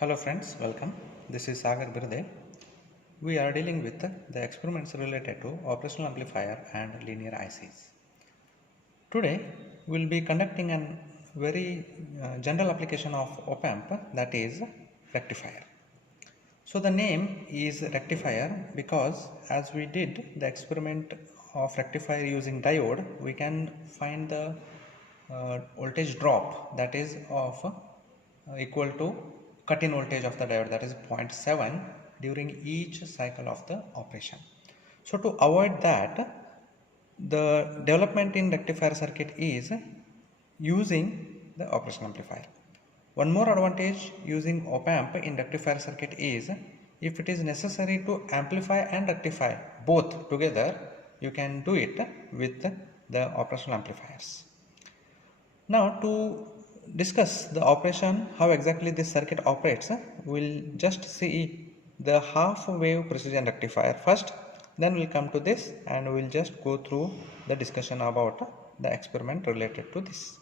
Hello friends, welcome. This is Sagar Birde. We are dealing with the experiments related to operational amplifier and linear ICs. Today we will be conducting a very general application of op-amp, that is rectifier. So the name is rectifier because as we did the experiment of rectifier using diode, we can find the voltage drop, that is of equal to cut-in voltage of the diode, that is 0.7 during each cycle of the operation. So to avoid that, the development in rectifier circuit is using the operational amplifier. One more advantage using op-amp in rectifier circuit is if it is necessary to amplify and rectify both together, you can do it with the operational amplifiers. Now to discuss the operation, how exactly this circuit operates, we'll just see the half wave precision rectifier first, then we'll come to this and we'll just go through the discussion about the experiment related to this.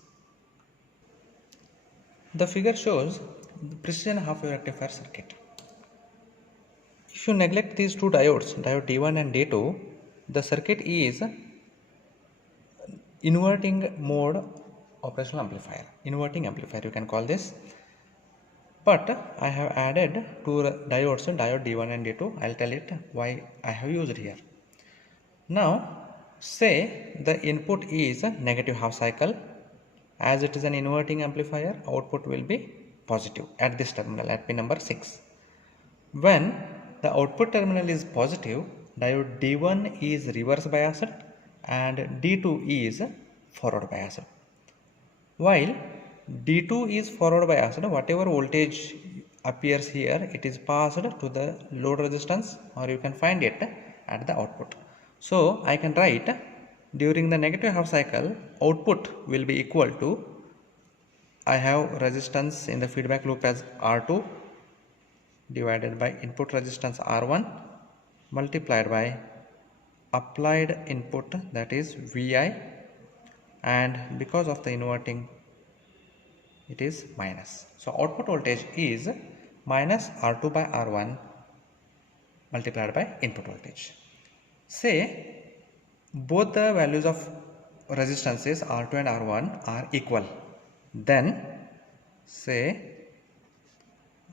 The figure shows the precision half wave rectifier circuit. If you neglect these two diodes, diode D1 and D2, the circuit is inverting mode operational amplifier, inverting amplifier you can call this. But I have added two diodes, diode D1 and D2. I'll tell it why I have used here. Now say the input is a negative half cycle. As it is an inverting amplifier, output will be positive at this terminal, at pin number 6. When the output terminal is positive, diode D1 is reverse biased and D2 is forward biased. While D2 is forward biased, whatever voltage appears here, it is passed to the load resistance, or you can find it at the output. So I can write during the negative half cycle, output will be equal to, I have resistance in the feedback loop as R2 divided by input resistance R1 multiplied by applied input, that is Vi, and because of the inverting it is minus. So output voltage is minus R2 by R1 multiplied by input voltage. Say both the values of resistances R2 and R1 are equal, then say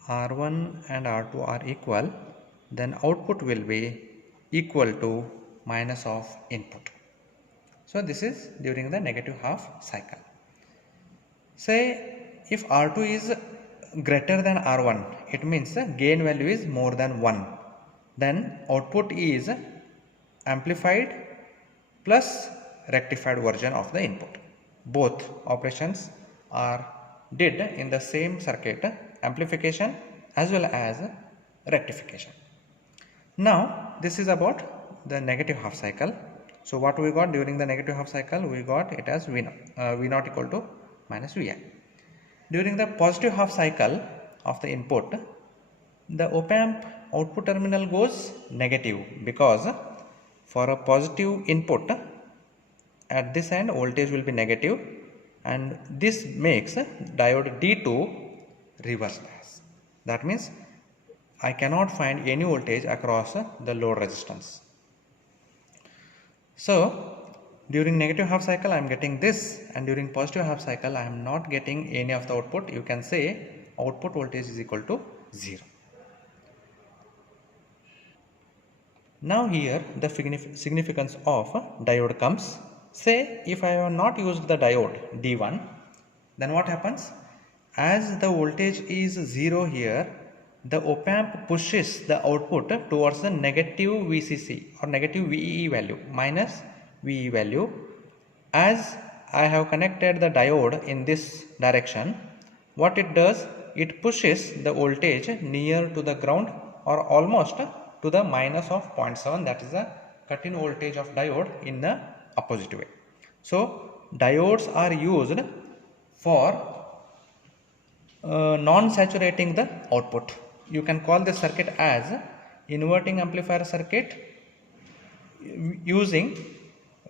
R1 and R2 are equal, then output will be equal to minus of input. So this is during the negative half cycle. Say if R2 is greater than R1, it means the gain value is more than 1, then output is amplified plus rectified version of the input. Both operations are did in the same circuit, amplification as well as rectification. Now this is about the negative half cycle. So what we got during the negative half cycle, we got it as V0 equal to minus Vi. During the positive half cycle of the input, the op-amp output terminal goes negative because for a positive input at this end voltage will be negative, and this makes diode D2 reverse bias. That means I cannot find any voltage across the load resistance. So during negative half cycle I am getting this, and during positive half cycle I am not getting any of the output. You can say output voltage is equal to 0. Now here the significance of diode comes. Say if I have not used the diode D1, then what happens? As the voltage is 0 here, the op-amp pushes the output towards the negative VCC or negative VEE value, minus VE value. As I have connected the diode in this direction, what it does, it pushes the voltage near to the ground or almost to the minus of 0.7, that is the cut-in voltage of diode in the opposite way. So diodes are used for non-saturating the output. You can call this circuit as inverting amplifier circuit using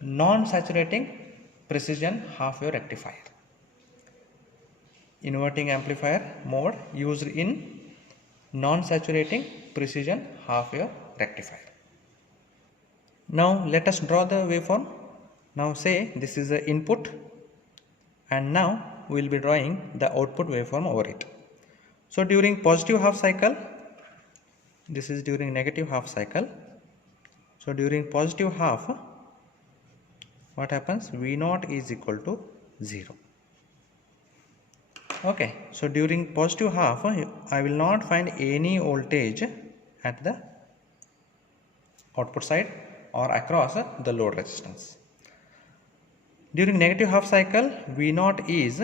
non-saturating precision half wave rectifier. Inverting amplifier mode used in non-saturating precision half wave rectifier. Now let us draw the waveform. Now say this is the input, and now we will be drawing the output waveform over it. So during positive half cycle, this is during negative half cycle. So during positive half, what happens? V0 is equal to 0. Okay, so during positive half, I will not find any voltage at the output side or across the load resistance. During negative half cycle, V0 is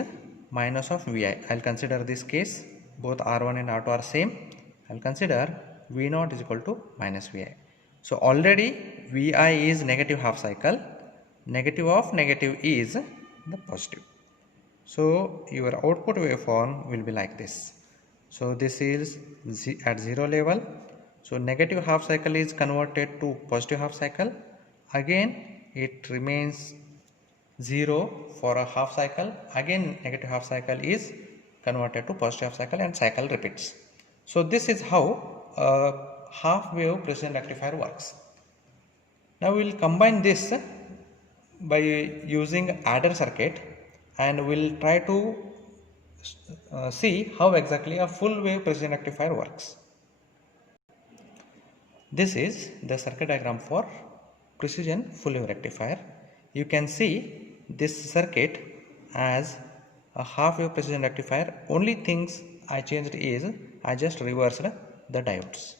minus of Vi. I will consider this case, both R1 and R2 are same. I will consider V0 is equal to minus Vi. So already Vi is negative half cycle, negative of negative is the positive. So your output waveform will be like this. So this is at 0 level. So negative half cycle is converted to positive half cycle. Again it remains 0 for a half cycle. Again negative half cycle is converted to positive half cycle and cycle repeats. So this is how a half wave precision rectifier works. Now we will combine this by using adder circuit, and we will try to see how exactly a full wave precision rectifier works. This is the circuit diagram for precision full wave rectifier. You can see this circuit as a half wave precision rectifier. Only things I changed is I just reversed the diodes,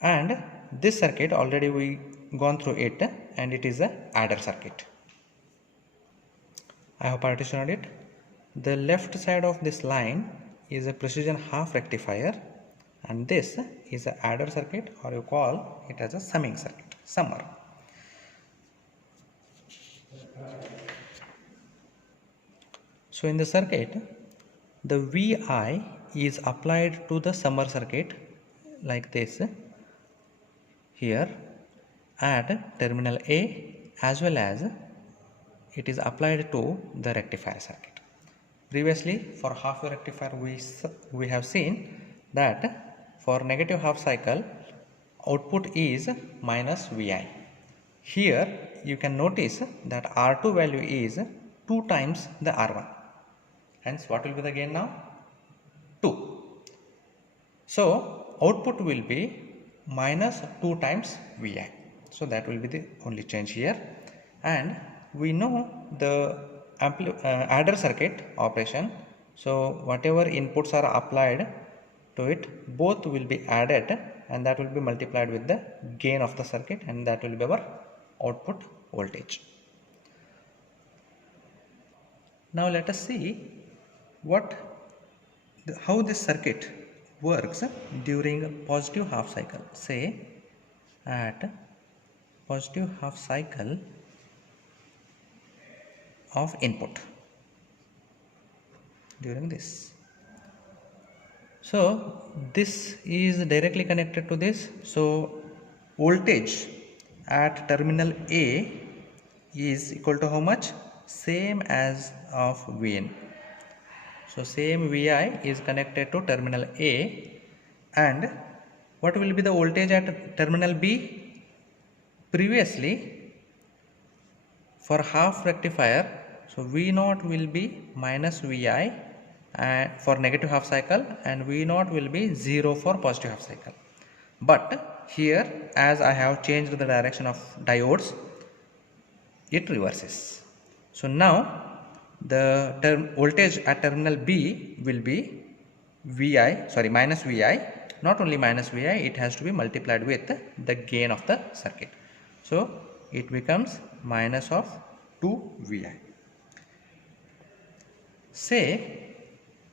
and this circuit already we gone through it, and it is a adder circuit. I have partitioned it. The left side of this line is a precision half rectifier, and this is a adder circuit, or you call it as a summing circuit, summer. So in the circuit, the Vi is applied to the summer circuit like this here at terminal A, as well as it is applied to the rectifier circuit. Previously for half wave rectifier we have seen that for negative half cycle output is minus Vi. Here you can notice that R2 value is 2 times the R1. Hence what will be the gain now? 2. So output will be minus 2 times Vi. So that will be the only change here. And we know the adder circuit operation. So whatever inputs are applied to it, both will be added, and that will be multiplied with the gain of the circuit, and that will be our output voltage. Now let us see how this circuit works during positive half cycle. Say at positive half cycle of input during this. So this is directly connected to this. So voltage at terminal A is equal to how much? Same as of Vn. So same Vi is connected to terminal A, and what will be the voltage at terminal B? Previously for half rectifier, so V0 will be minus Vi for negative half cycle, and V0 will be 0 for positive half cycle. But here, as I have changed the direction of diodes, it reverses. So now the voltage at terminal B will be minus Vi. Not only minus Vi, it has to be multiplied with the gain of the circuit. So it becomes minus of 2 Vi. Say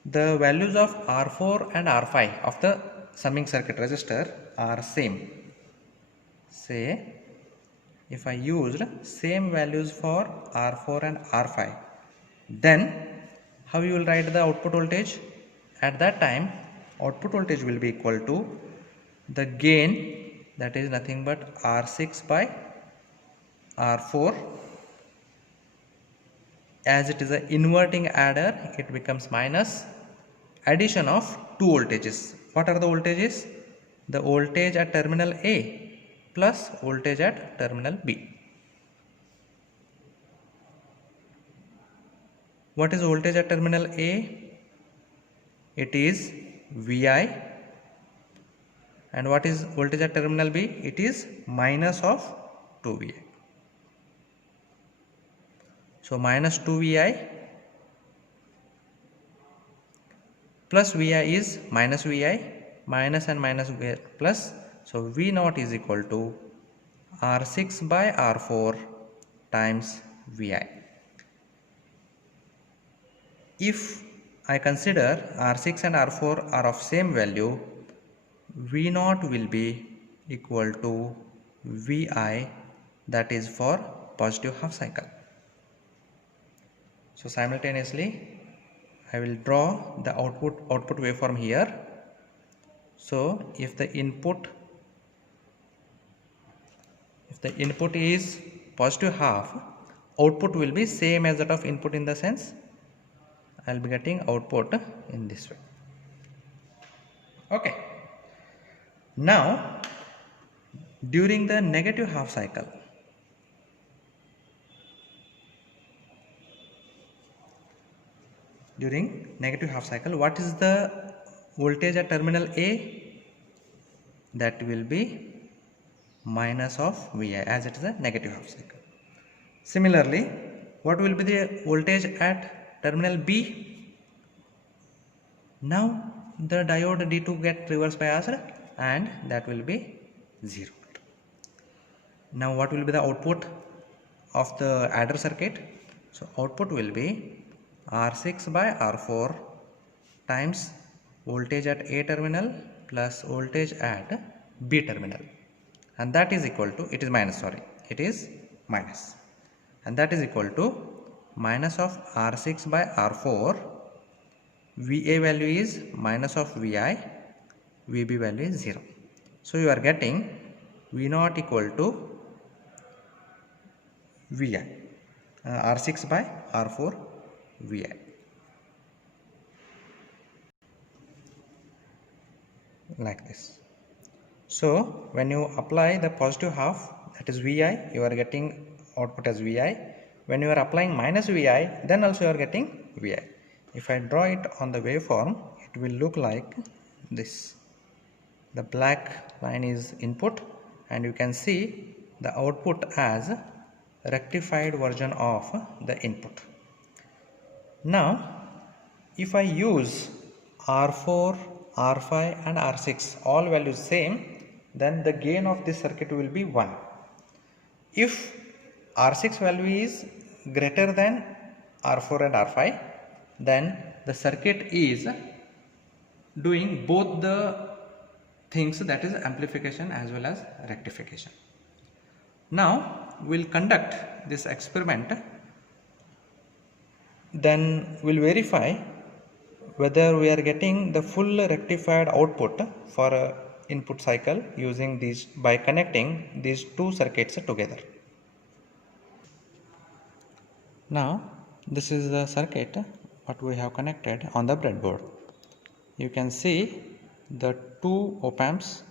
the values of R4 and R5 of the summing circuit resistor are same. Say if I used same values for R4 and R5, then how you will write the output voltage? At that time output voltage will be equal to the gain, that is nothing but R6 by R4. As it is an inverting adder, it becomes minus addition of two voltages, What are the voltages? The voltage at terminal A plus voltage at terminal B. What is voltage at terminal A? It is VI. And what is voltage at terminal B? It is minus of 2VI. So minus 2VI plus VI is minus VI, minus and minus plus. So V naught is equal to R6 by R4 times VI. If I consider R6 and R4 are of same value, V naught will be equal to VI, that is for positive half cycle. So simultaneously I will draw the output waveform here. So if the input is positive half, output will be same as that of input, in the sense I will be getting output in this way. Okay. Now during the negative half cycle, what is the voltage at terminal A? That will be minus of VI, as it is a negative half cycle. Similarly, what will be the voltage at terminal B? Now the diode D2 get reverse biased and that will be 0. Now what will be the output of the adder circuit? So output will be R6 by R4 times voltage at A terminal plus voltage at B terminal, and that is equal to, it is minus, and that is equal to minus of R6 by R4. VA value is minus of VI, VB value is 0. So you are getting V naught equal to VI, R6 by R4 VI. Like this. So when you apply the positive half, that is VI, you are getting output as VI. When you are applying minus VI, then also you are getting VI. If I draw it on the waveform, it will look like this. The black line is input, and you can see the output as rectified version of the input. Now if I use R4, R5 and R6, all values same, then the gain of this circuit will be 1. If R6 value is greater than R4 and R5, then the circuit is doing both the things, that is amplification as well as rectification. Now we will conduct this experiment, then we will verify whether we are getting the full rectified output for a input cycle using these, by connecting these two circuits together. Now this is the circuit what we have connected on the breadboard. You can see the two op amps.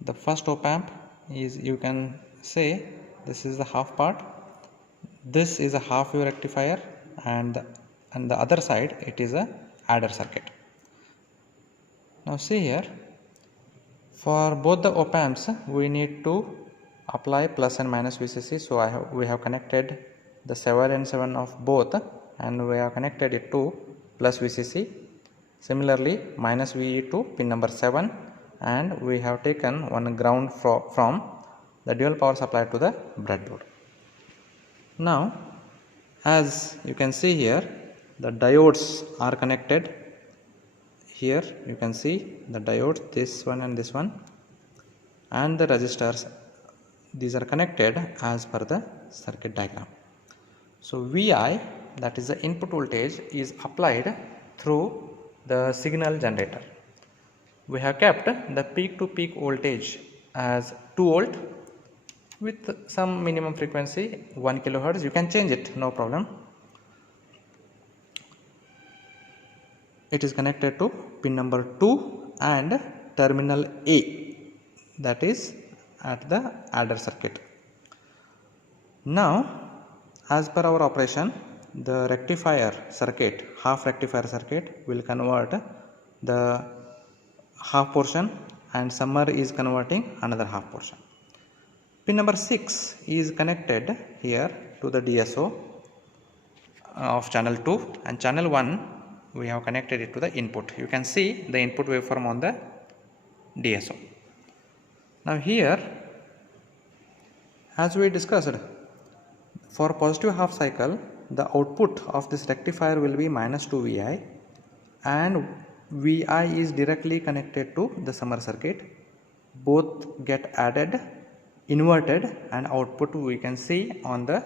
The first op amp is, you can say, this is the half part, this is a half wave rectifier, and the other side it is a adder circuit. Now see here, for both the op amps we need to apply plus and minus VCC. So we have connected the 7 and 7 of both, and we have connected it to plus VCC. Similarly minus VE to pin number 7, and we have taken one ground from the dual power supply to the breadboard. Now as you can see here, the diodes are connected. Here you can see the diodes, this one and this one, and the resistors, these are connected as per the circuit diagram. So VI, that is the input voltage, is applied through the signal generator. We have kept the peak to peak voltage as 2 volt with some minimum frequency 1 kilohertz. You can change it, no problem. It is connected to pin number 2 and terminal A, that is at the adder circuit. Now as per our operation, the rectifier circuit, half rectifier circuit will convert the half portion and summer is converting another half portion. Pin number 6 is connected here to the DSO of channel 2, and channel 1 we have connected it to the input. You can see the input waveform on the DSO. Now here, as we discussed, for positive half cycle the output of this rectifier will be minus 2 Vi, and Vi is directly connected to the summer circuit. Both get added, inverted, and output we can see on the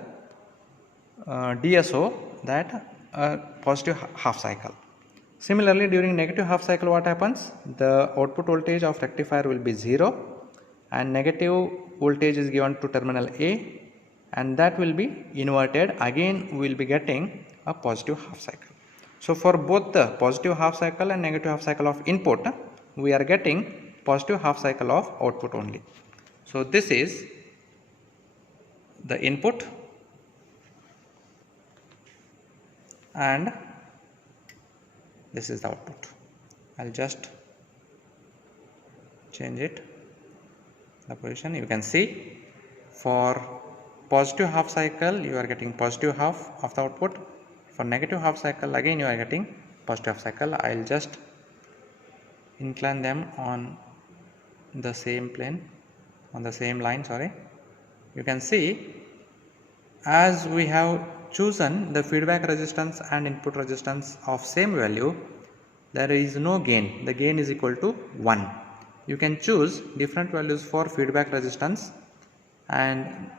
DSO that positive half cycle. Similarly, during negative half cycle what happens? The output voltage of rectifier will be 0 and negative voltage is given to terminal A, and that will be inverted. Again we will be getting a positive half cycle. So for both the positive half cycle and negative half cycle of input, we are getting positive half cycle of output only. So this is the input and this is the output. I'll just change it, the position. You can see for positive half cycle you are getting positive half of the output. For negative half cycle again you are getting positive half cycle. I'll just incline them on the same plane, on the same line, sorry. You can see as we have chosen the feedback resistance and input resistance of same value, there is no gain. The gain is equal to 1. You can choose different values for feedback resistance, and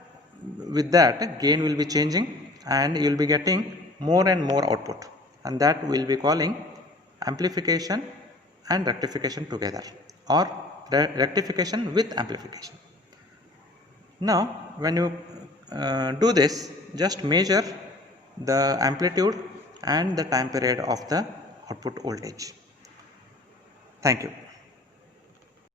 with that gain will be changing and you will be getting more and more output, and that will be calling amplification and rectification together, or rectification with amplification. Now when you do this, just measure the amplitude and the time period of the output voltage. Thank you.